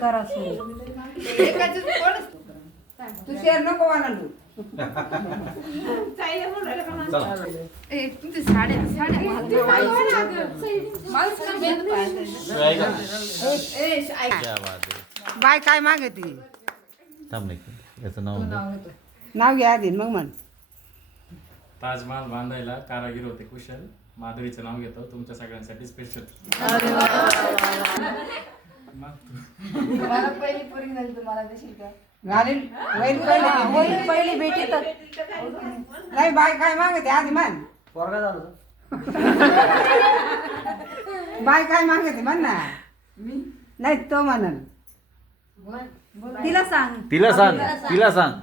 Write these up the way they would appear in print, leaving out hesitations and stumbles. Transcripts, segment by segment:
करा सुरू. तू शेअर नको वानू. बाय काय मागते याचं नाव नाव घ्या आधी मग म्हण. ताजमहाल बांधायला कारागीर होते कुशल. माधुरीचं नाव घेतो तुमच्या सगळ्यांसाठी स्पेशल. मला पहिली पोरगी झाली तुम्हाला देशील का? घालील पहिली भेटी तर नाही बाय काय मागते आधी म्हण. पोरगा झालं बाय काय मागते म्हण ना. नाही तो म्हणन. तिला सांग. तिला सांग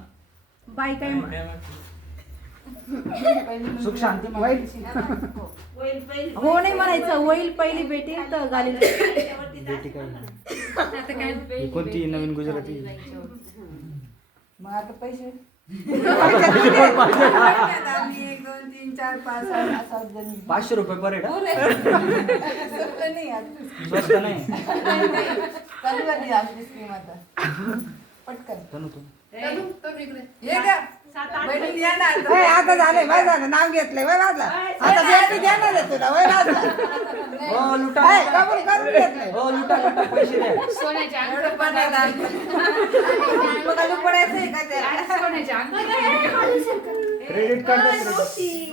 बाई काय सुख शांती हो नाही म्हणायचं. होईल पहिली भेटी तर घालील. बेटी काय कोणती नवीन गुजराती. मग आता पैसे 1 2 3 4 5 6 7 जणी 500 रुपये पर हेड. नाही स्वस्त नाही. चालू झाली आपली स्कीम आता. पटकन तनु तू ये का बहिणी या ना आता. आता झालंय वय झालं नाव घेतलंय वय वाजला. आता भेटी देणार आहे तुला वय वाजला. हो लुटा कबूल करून घेतलंय. हो लुटा पैसे द्या. एवढं पडायला बघायला पडायचंय का त्याला. क्रेडिट कार्ड द्या.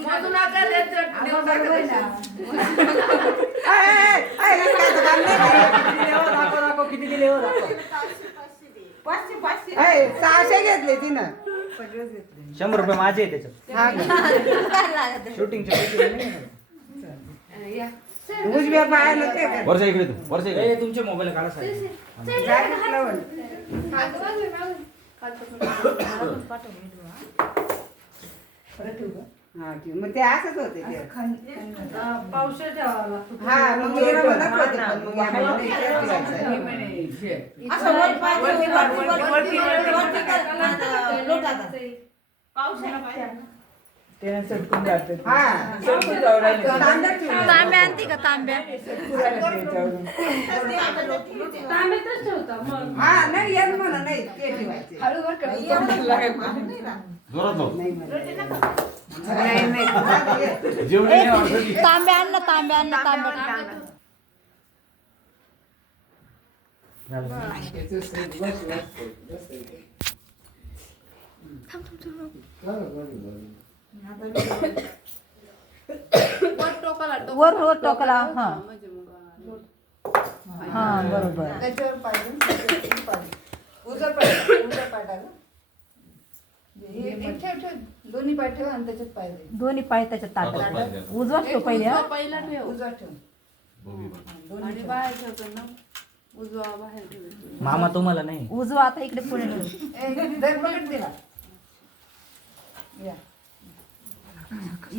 मधून नका देत देऊ नका पैसे. दाखव किती दिले हो दाखव. 600 घेतले तिनं. 100 रुपये माझे आहे त्याच्यात. शूटिंगचे पैसे दिले नाही. उजव्या पायाला ते कर. वर्षा इकडे तू वर्षा इकडे. तुमचे मोबाईल काढा साहेब. मग ते असंच होते ते. पावशे ठेवावा लागतो. हा मग हिला म्हणत होते पण मग या महिन्यात असं वर पाय त्याने सटकून जाते. हा तांब्या आणते का तांब्या. हा नाही येत म्हणा नाही ते ठेवायचे. जोरात लाव. नाही नाही जेवण नाही आवडत. तांब्या आण ना तांब्या आण ना तांब्या. वर वर टोकला. हा हा बरोबर. त्याच्यावर पाहिजे उजवा पाय ठेव दोन्ही पाय ठेव आणि त्याच्यात पाय दे. दोन्ही पाय त्याच्यात ताटात. उजवा ठेव पहिले. हा उजवा ठेव आणि बाहेर ठेवतो ना. उजवा बाहेर ठेव. मामा तुम्हाला नाही. उजवा आता इकडे पुढे ठेव. दर पकड दिला. या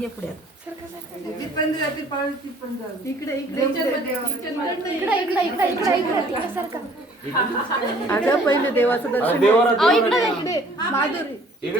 ये पुढे. जिथपर्यंत जातील पावलं तिथपर्यंत जाऊ. इकडे इकडे अगं पहिले देवाचं दर्शन. देवाला इकडे माधुरी